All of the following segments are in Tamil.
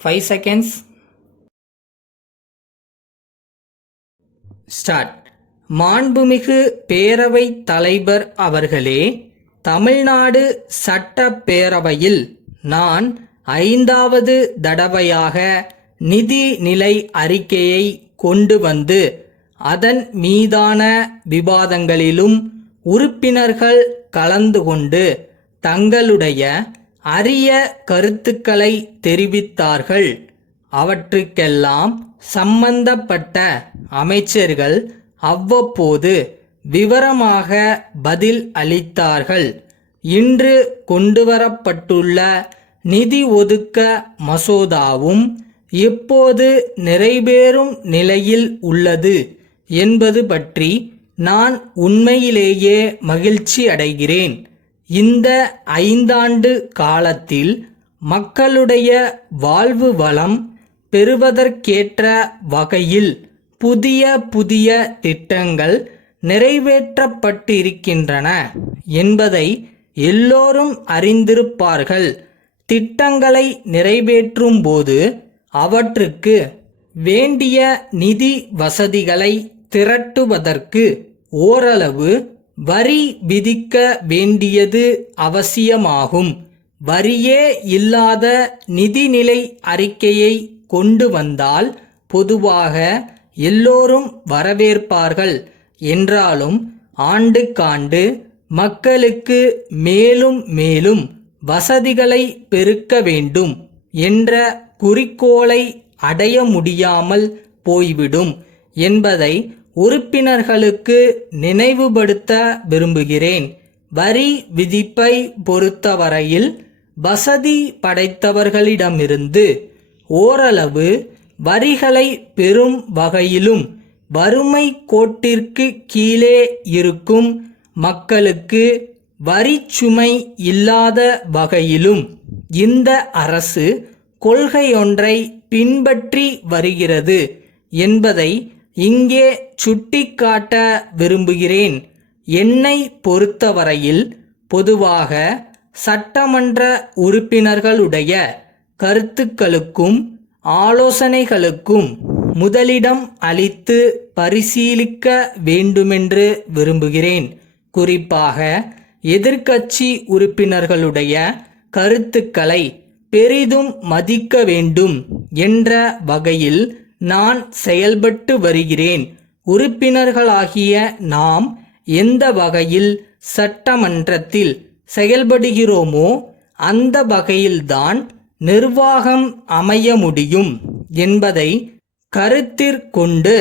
5 seconds. ஸ்டார்ட். மாண்புமிகு பேரவைத் தலைவர் அவர்களே, தமிழ்நாடு சட்டப்பேரவையில் நான் 5வது தடவையாக நிதிநிலை அறிக்கையை கொண்டு வந்து அதன் மீதான விவாதங்களிலும் உறுப்பினர்கள் கலந்து கொண்டு தங்களுடைய அரிய கருத்துக்களை தெரிவித்தார்கள். அவற்றுக்கெல்லாம் சம்பந்தப்பட்ட அமைச்சர்கள் அவ்வப்போது விவரமாக பதில் அளித்தார்கள். இன்று கொண்டுவரப்பட்டுள்ள நிதி ஒதுக்க மசோதாவும் எப்போது நிறைவேறும் நிலையில் உள்ளது என்பது பற்றி நான் உண்மையிலேயே மகிழ்ச்சி அடைகிறேன். இந்த 5 ஆண்டு காலத்தில் மக்களுடைய வாழ்வு வளம் பெறுவதற்கேற்ற வகையில் புதிய புதிய திட்டங்கள் நிறைவேற்றப்பட்டிருக்கின்றன என்பதை எல்லோரும் அறிந்திருப்பார்கள். திட்டங்களை நிறைவேற்றும் போது அவற்றுக்கு வேண்டிய நிதி வசதிகளை திரட்டுவதற்கு ஓரளவு வரி விதிக்க வேண்டியது அவசியமாகும். வரியே இல்லாத நிதிநிலை அறிக்கையை கொண்டு வந்தால் பொதுவாக எல்லோரும் வரவேற்பார்கள். என்றாலும் ஆண்டுக்காண்டு மக்களுக்கு மேலும் மேலும் வசதிகளை பெருக்க வேண்டும் என்ற குறிக்கோளை அடைய முடியாமல் போய்விடும் என்பதை உறுப்பினர்களுக்கு நினைவுபடுத்த விரும்புகிறேன். வரி விதிப்பை பொறுத்தவரையில் வசதி படைத்தவர்களிடமிருந்து ஓரளவு வரிகளை பெறும் வகையிலும் வறுமை கோட்டிற்கு கீழே இருக்கும் மக்களுக்கு வரிச்சுமை இல்லாத வகையிலும் இந்த அரசு கொள்கையொன்றை பின்பற்றி வருகிறது என்பதை இங்கே சுட்டிக்காட்ட விரும்புகிறேன். என்னை பொறுத்தவரையில் பொதுவாக சட்டமன்ற உறுப்பினர்களுடைய கருத்துக்களுக்கும் ஆலோசனைகளுக்கும் முதலிடம் அளித்து பரிசீலிக்க வேண்டுமென்று விரும்புகிறேன். குறிப்பாக எதிர்க்கட்சி உறுப்பினர்களுடைய கருத்துக்களை பெரிதும் மதிக்க வேண்டும் என்ற வகையில் நான் செயல்பட்டு வருகிறேன். உறுப்பினர்களாகிய நாம் எந்த வகையில் சட்டமன்றத்தில் செயல்படுகிறோமோ அந்த வகையில்தான் நிர்வாகம் அமைய முடியும் என்பதை கருத்திற்கொண்டு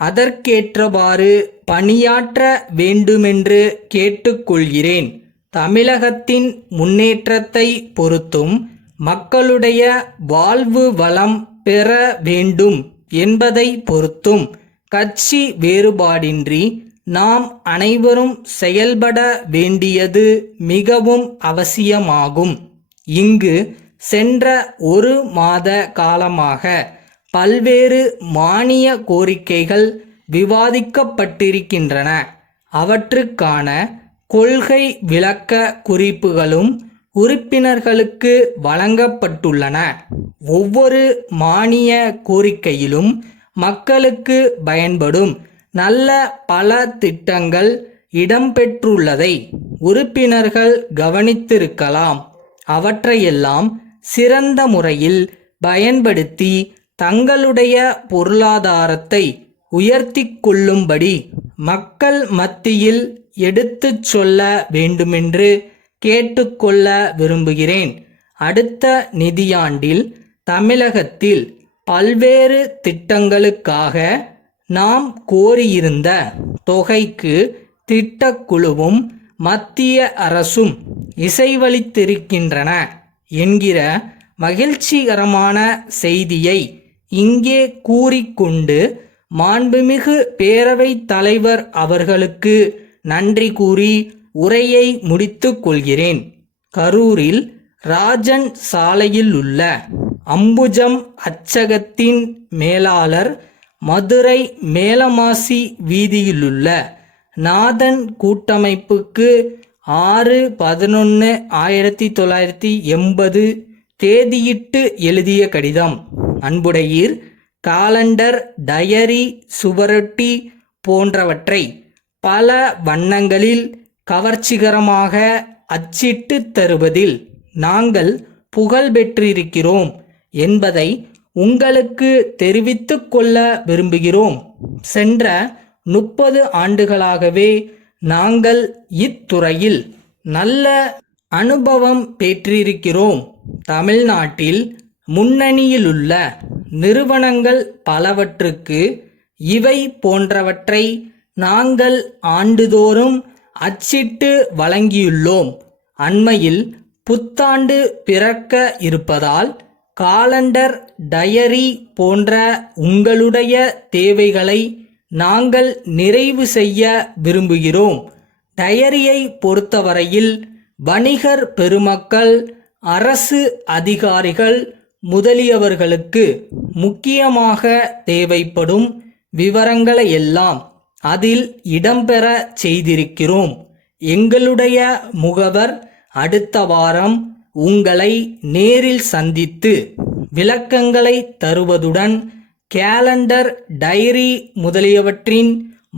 அதற்கேற்றவாறு பணியாற்ற வேண்டுமென்று கேட்டுக்கொள்கிறேன். தமிழகத்தின் முன்னேற்றத்தை பொறுத்தும் மக்களுடைய வாழ்வு வளம் பெற வேண்டும் என்பதை பொறுத்தும் கட்சி வேறுபாடின்றி நாம் அனைவரும் செயல்பட வேண்டியது மிகவும் அவசியமாகும். இங்கு சென்ற 1 மாத காலமாக பல்வேறு மானிய கோரிக்கைகள் விவாதிக்கப்பட்டிருக்கின்றன. அவற்றுக்கான கொள்கை விளக்க குறிப்புகளும் உறுப்பினர்களுக்கு வழங்கப்பட்டுள்ளன. ஒவ்வொரு மானிய கோரிக்கையிலும் மக்களுக்கு பயன்படும் நல்ல பல திட்டங்கள் இடம்பெற்றுள்ளதை உறுப்பினர்கள் கவனித்திருக்கலாம். அவற்றையெல்லாம் சிறந்த முறையில் பயன்படுத்தி தங்களுடைய பொருளாதாரத்தை உயர்த்தி கொள்ளும்படி மக்கள் மத்தியில் எடுத்துச் சொல்ல வேண்டுமென்று கேட்டுக்கொள்ள விரும்புகிறேன். அடுத்த நிதியாண்டில் தமிழகத்தில் பல்வேறு திட்டங்களுக்காக நாம் கோரியிருந்த தொகைக்கு திட்டக்குழுவும் மத்திய அரசும் இசைவளித்திருக்கின்றன என்கிற மகிழ்ச்சிகரமான செய்தியை இங்கே கூறிக்கொண்டு மாண்புமிகு பேரவைத் தலைவர் அவர்களுக்கு நன்றி கூறி உரையை முடித்துக் கொள்கிறேன். கரூரில் ராஜன் சாலையில் உள்ள அம்புஜம் அச்சகத்தின் மேலாளர், மதுரை மேலமாசி வீதியிலுள்ள நாதன் கூட்டமைப்புக்கு 6/11/1980 தேதியிட்டு எழுதிய கடிதம். அன்புடையீர், காலண்டர், டயரி, சுவரொட்டி போன்றவற்றை பல வண்ணங்களில் கவர்ச்சிகரமாக அச்சிட்டு தருவதில் நாங்கள் புகழ் பெற்றிருக்கிறோம் என்பதை உங்களுக்கு தெரிவித்துக் கொள்ள விரும்புகிறோம். சென்ற 30 ஆண்டுகளாகவே நாங்கள் இத்துறையில் நல்ல அனுபவம் பெற்றிருக்கிறோம். தமிழ்நாட்டில் முன்னணியிலுள்ள நிறுவனங்கள் பலவற்றுக்கு இவை போன்றவற்றை நாங்கள் ஆண்டுதோறும் அச்சிட்டு வழங்கியுள்ளோம். அண்மையில் புத்தாண்டு பிறக்க இருப்பதால் காலண்டர், டயரி போன்ற உங்களுடைய தேவைகளை நாங்கள் நிறைவு செய்ய விரும்புகிறோம். டயரியை பொறுத்தவரையில் வணிகர் பெருமக்கள், அரசு அதிகாரிகள் முதலியவர்களுக்கு முக்கியமாக தேவைப்படும் விவரங்களையெல்லாம் அதில் இடம்பெற செய்திருக்கிறோம். எங்களுடைய முகவர் அடுத்த வாரம் உங்களை நேரில் சந்தித்து விளக்கங்களை தருவதுடன் கேலண்டர், டைரி முதலியவற்றின்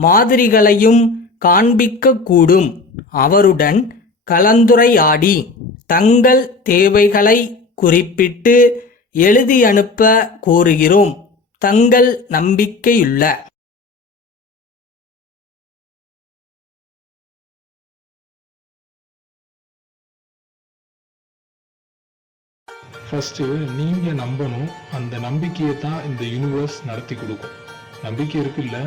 மாதிரிகளையும் காண்பிக்கக்கூடும். அவருடன் கலந்துரையாடி தங்கள் தேவைகளை குறிப்பிட்டு எழுதி அனுப்ப கோருகிறோம். தங்கள் நம்பிக்கையுள்ள ஃபஸ்ட்டு நீங்கள் நம்பணும். அந்த நம்பிக்கையை தான் இந்த யூனிவர்ஸ் நடத்தி கொடுக்கும். நம்பிக்கை இருக்குல்ல?